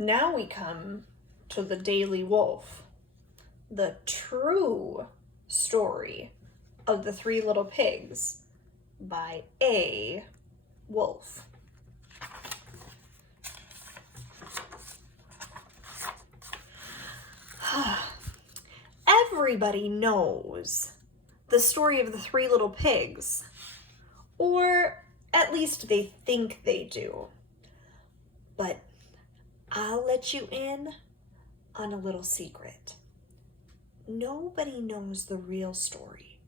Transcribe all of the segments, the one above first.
Now we come to the Daily Wolf, the true story of the Three Little Pigs by A. Wolf. Everybody knows the story of the Three Little Pigs, or at least they think they do. But I'll let you in on a little secret. Nobody knows the real story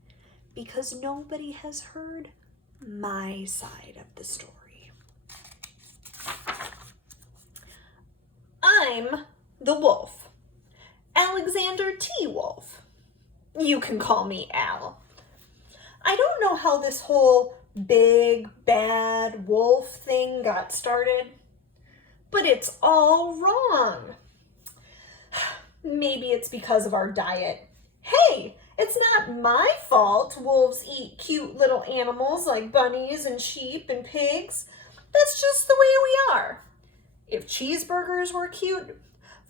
because nobody has heard my side of the story. I'm the wolf, Alexander T. Wolf. You can call me Al. I don't know how this whole big, bad wolf thing got started, but it's all wrong. Maybe it's because of our diet. Hey, it's not my fault wolves eat cute little animals like bunnies and sheep and pigs. That's just the way we are. If cheeseburgers were cute,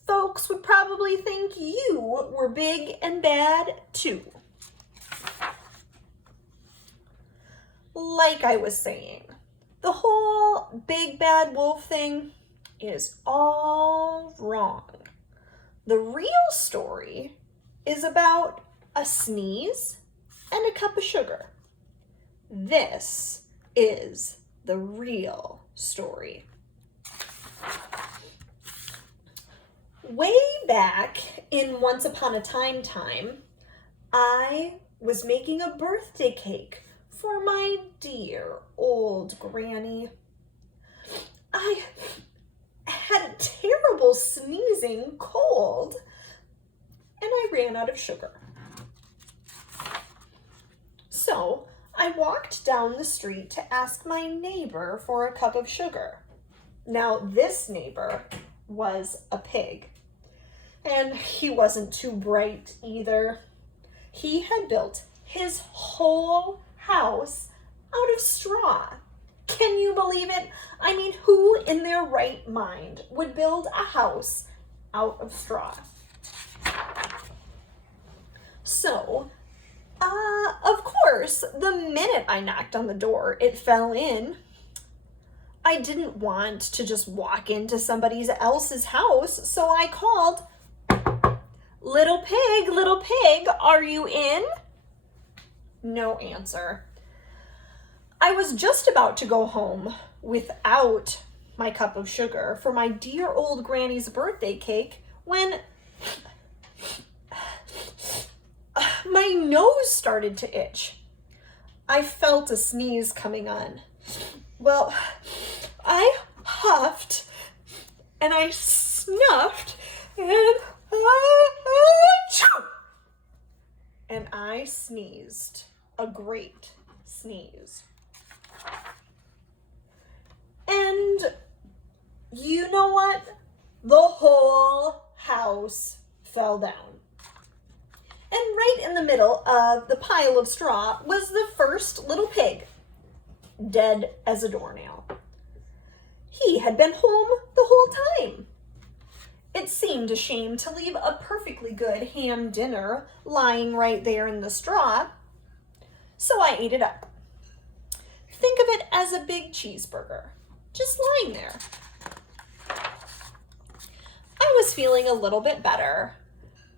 folks would probably think you were big and bad too. Like I was saying, the whole big bad wolf thing is all wrong. The real story is about a sneeze and a cup of sugar. This is the real story. Way back in Once Upon a Time, I was making a birthday cake for my dear old granny. I had a terrible sneezing cold, and I ran out of sugar. So I walked down the street to ask my neighbor for a cup of sugar. Now, this neighbor was a pig, and he wasn't too bright either. He had built his whole house out of straw. Can you believe it? I mean, who in their right mind would build a house out of straw? So, of course, the minute I knocked on the door, it fell in. I didn't want to just walk into somebody else's house, so I called, little pig, are you in? No answer. I was just about to go home without my cup of sugar for my dear old granny's birthday cake when my nose started to itch. I felt a sneeze coming on. Well, I huffed and I snuffed and I sneezed, a great sneeze. And you know what? The whole house fell down. And right in the middle of the pile of straw was the first little pig, dead as a doornail. He had been home the whole time. It seemed a shame to leave a perfectly good ham dinner lying right there in the straw, so I ate it up. Think of it as a big cheeseburger, just lying there. I was feeling a little bit better,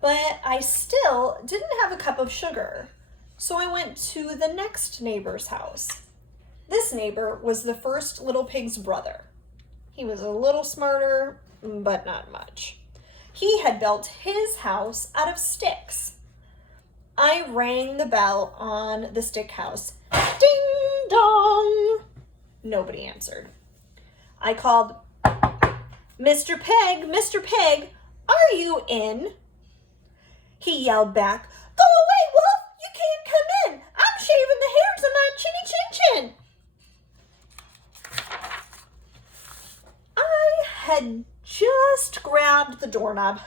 but I still didn't have a cup of sugar, so I went to the next neighbor's house. This neighbor was the first little pig's brother. He was a little smarter, but not much. He had built his house out of sticks. I rang the bell on the stick house. Ding dong! Nobody answered. I called, Mr. Pig, are you in? He yelled back, go away, Wolf! You can't come in! I'm shaving the hairs on my chinny chin chin! I had just grabbed the doorknob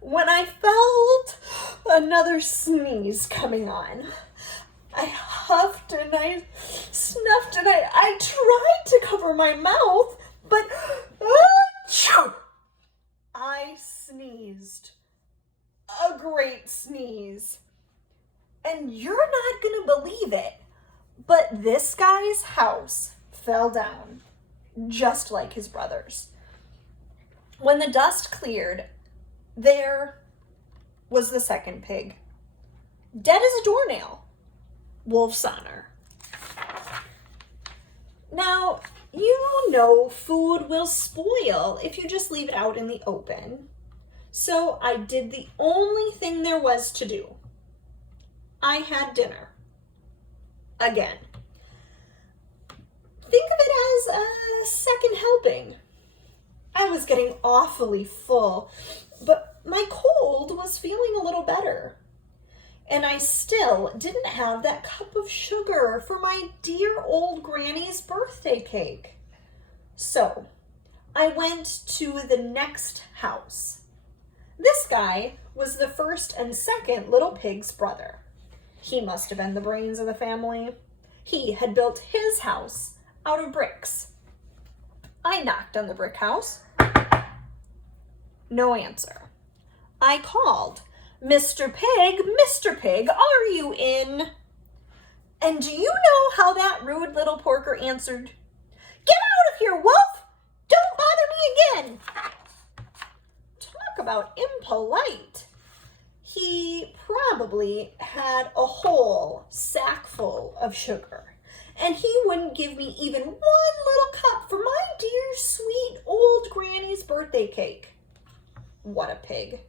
when I felt another sneeze coming on. I huffed and I snuffed and I tried to cover my mouth, but sneezed. A great sneeze. And you're not gonna believe it, but this guy's house fell down, just like his brother's. When the dust cleared, there was the second pig, dead as a doornail. Wolf's honor. Now, you know food will spoil if you just leave it out in the open. So I did the only thing there was to do. I had dinner. Again. Think of it as a second helping. I was getting awfully full, but my cold was feeling a little better. And I still didn't have that cup of sugar for my dear old granny's birthday cake. So I went to the next house. This guy was the first and second little pig's brother. He must have been the brains of the family. He had built his house out of bricks. I knocked on the brick house. No answer. I called, Mr. Pig, are you in? And do you know how that rude little porker answered? Get out of here, wolf! Don't bother me again! Talk about impolite. He probably had a whole sack full of sugar, and he wouldn't give me even one little cup for my dear, sweet old granny's birthday cake. What a pig.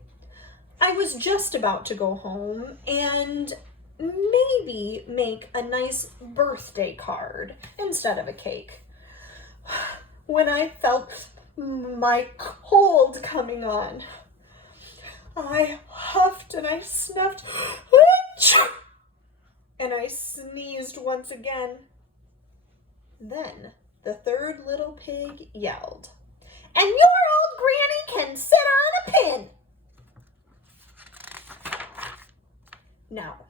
I was just about to go home and maybe make a nice birthday card instead of a cake when I felt my cold coming on. I huffed and I snuffed and I sneezed once again. Then the third little pig yelled, and your old granny can sit on a pin. Now,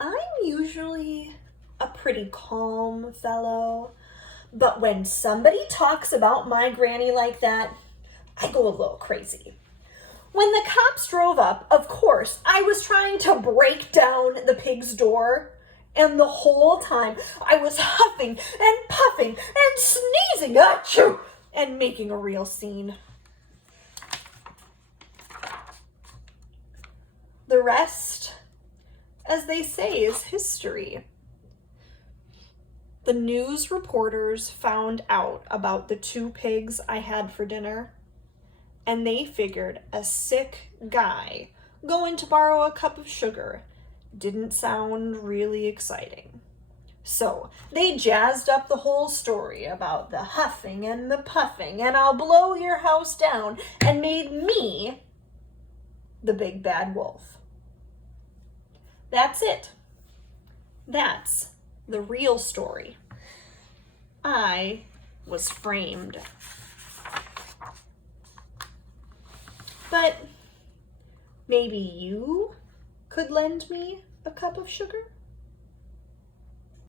I'm usually a pretty calm fellow, but when somebody talks about my granny like that, I go a little crazy. When the cops drove up, of course, I was trying to break down the pig's door, and the whole time I was huffing and puffing and sneezing, achoo, and making a real scene. The rest, as they say, is history. The news reporters found out about the two pigs I had for dinner, and they figured a sick guy going to borrow a cup of sugar didn't sound really exciting. So they jazzed up the whole story about the huffing and the puffing and I'll blow your house down and made me the big bad wolf. That's it. That's the real story. I was framed. But maybe you could lend me a cup of sugar?